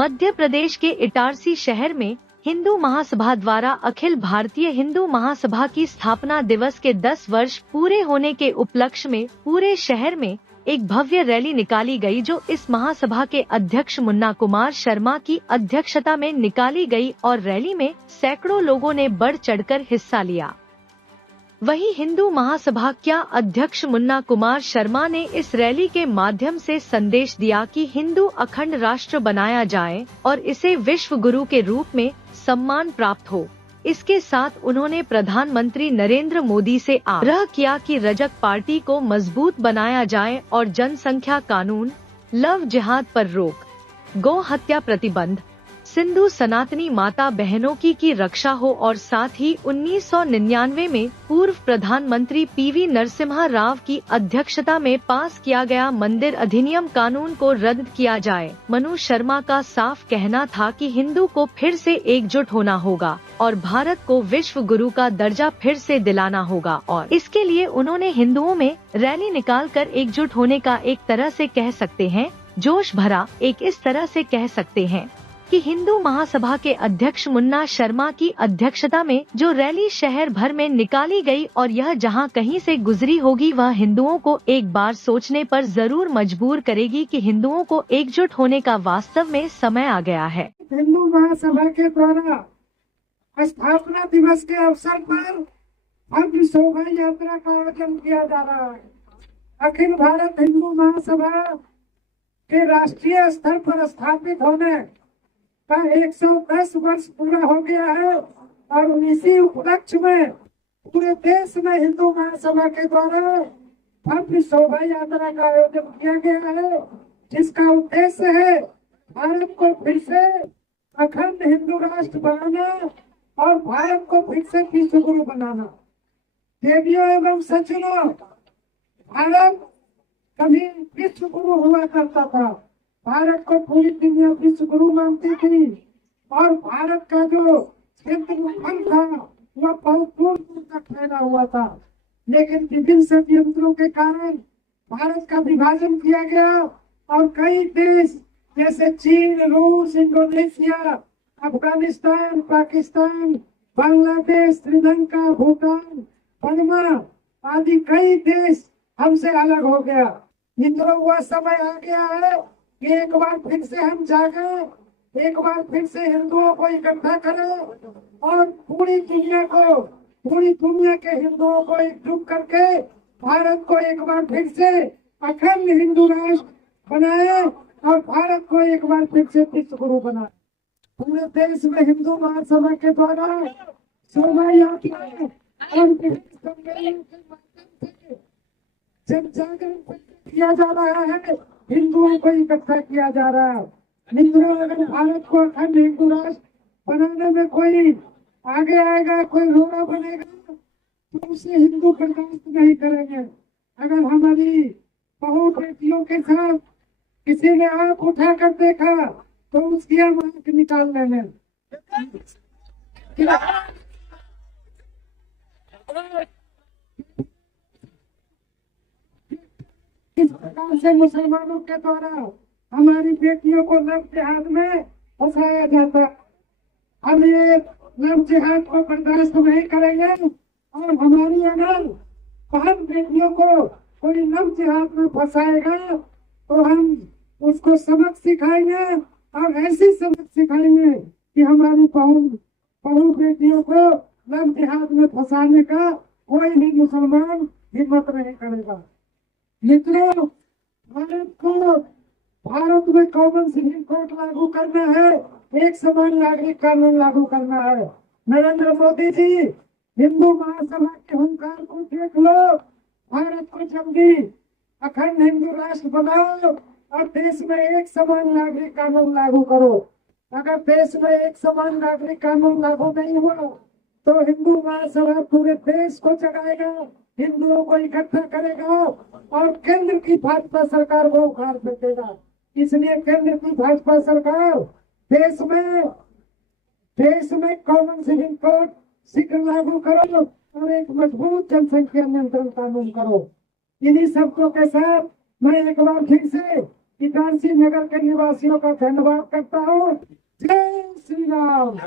मध्य प्रदेश के इटारसी शहर में हिंदू महासभा द्वारा अखिल भारतीय हिंदू महासभा की स्थापना दिवस के 10 वर्ष पूरे होने के उपलक्ष्य में पूरे शहर में एक भव्य रैली निकाली गई, जो इस महासभा के अध्यक्ष मुन्ना कुमार शर्मा की अध्यक्षता में निकाली गई और रैली में सैकड़ों लोगों ने बढ़ चढ़कर हिस्सा लिया। वहीं हिंदू महासभा क्या अध्यक्ष मुन्ना कुमार शर्मा ने इस रैली के माध्यम से संदेश दिया कि हिंदू अखंड राष्ट्र बनाया जाए और इसे विश्व गुरु के रूप में सम्मान प्राप्त हो। इसके साथ उन्होंने प्रधानमंत्री नरेंद्र मोदी से आग्रह किया कि रजक पार्टी को मजबूत बनाया जाए और जनसंख्या कानून, लव जिहाद पर रोक, गौ हत्या प्रतिबंध, सिंधु सनातनी माता बहनों की रक्षा हो और साथ ही 1999 में पूर्व प्रधानमंत्री पीवी नरसिम्हा राव की अध्यक्षता में पास किया गया मंदिर अधिनियम कानून को रद्द किया जाए। मनु शर्मा का साफ कहना था कि हिंदू को फिर से एकजुट होना होगा और भारत को विश्व गुरु का दर्जा फिर से दिलाना होगा, और इसके लिए उन्होंने हिंदुओं में रैली निकालकर एकजुट होने का एक तरह से कह सकते हैं जोश भरा, एक इस तरह से कह सकते हैं कि हिंदू महासभा के अध्यक्ष मुन्ना शर्मा की अध्यक्षता में जो रैली शहर भर में निकाली गई और यह जहां कहीं से गुजरी होगी, वह हिंदुओं को एक बार सोचने पर जरूर मजबूर करेगी कि हिंदुओं को एकजुट होने का वास्तव में समय आ गया है। हिंदू महासभा के द्वारा स्थापना दिवस के अवसर पर भव्य शोभा यात्रा का आयोजन किया जा रहा है। अखिल भारत हिंदू महासभा के राष्ट्रीय स्तर पर स्थापित होने का 110 वर्ष पूरा हो गया है और इसी उपलक्ष्य में पूरे देश में हिंदू महासभा के द्वारा भव्य शोभा यात्रा का आयोजन किया गया है, जिसका उद्देश्य है भारत को फिर से अखंड हिंदू राष्ट्र बनाना और भारत को फिर से विश्व गुरु बनाना। देवियों एवं सज्जनों, भारत कभी विश्व गुरु हुआ करता था। भारत को पूरी दुनिया विश्व गुरु मानती थी और भारत का जो क्षेत्रफल था वह बहुत दूर दूर तक फैला हुआ था, लेकिन विभिन्न षड्यंत्रों के कारण भारत का विभाजन किया गया और कई देश जैसे चीन, रूस, इंडोनेशिया, अफगानिस्तान, पाकिस्तान, बांग्लादेश, श्रीलंका, भूटान, बर्मा आदि कई देश हमसे अलग हो गया। हिंदुओं वह समय आ गया है कि एक बार फिर से हम जागे, एक बार फिर से हिंदुओं को इकट्ठा करें और पूरी दुनिया के हिंदुओं को एकजुट करके भारत को एक बार फिर से अखंड हिंदू राष्ट्र बनाए और भारत को एक बार फिर से विश्व गुरु बनाए। पूरे देश में हिंदू महासभा के द्वारा शोभा यात्रा और जन जागरण किया जा रहा है, हिंदुओं को इकट्ठा किया जा रहा है। हिंदुओं अगर भारत को अखंड हिंदू राष्ट्र बनाने में कोई आगे आएगा, कोई रोड़ा बनेगा तो उसे हिंदू बर्दाश्त नहीं करेंगे। अगर हमारी बहू बेटियों के साथ किसी ने आंख उठा कर देखा तो उसकी हम आंख निकाल लेंगे। इस प्रकार से मुसलमानों के द्वारा हमारी बेटियों को लव जिहाद में फंसाया जाता। हम ये लव जिहाद को बर्दाश्त नहीं करेंगे और हमारी अगर बहन बेटियों को कोई लव जिहाद में फंसाएगा तो हम उसको सबक सिखाएंगे और ऐसी सबक सिखाएंगे कि हमारी बहू बेटियों को लव जिहाद में फंसाने का कोई भी मुसलमान हिम्मत नहीं करेगा। मित्रों, भारत में कॉमन सिविल कोड लागू करना है, एक समान नागरिक कानून लागू करना है। नरेंद्र मोदी जी, हिंदू महासभा के हुंकार को देख लो, भारत को जल्दी अखंड हिंदू राष्ट्र बनाओ और देश में एक समान नागरिक कानून लागू करो। अगर देश में एक समान नागरिक कानून लागू नहीं हुआ तो हिंदू महासभा पूरे देश को जगाएगा, हिंदुओं को इकट्ठा करेगा और केंद्र की भाजपा सरकार को उखाड़ फेंकेगा। इसलिए केंद्र की भाजपा सरकार देश में कॉमन सिविल कोड शीघ्र लागू करो और एक मजबूत जनसंख्या नियंत्रण कानून करो। इन्हीं शब्दों के साथ मैं एक बार फिर से इटारसी नगर के निवासियों का धन्यवाद करता हूँ। जय श्री राम।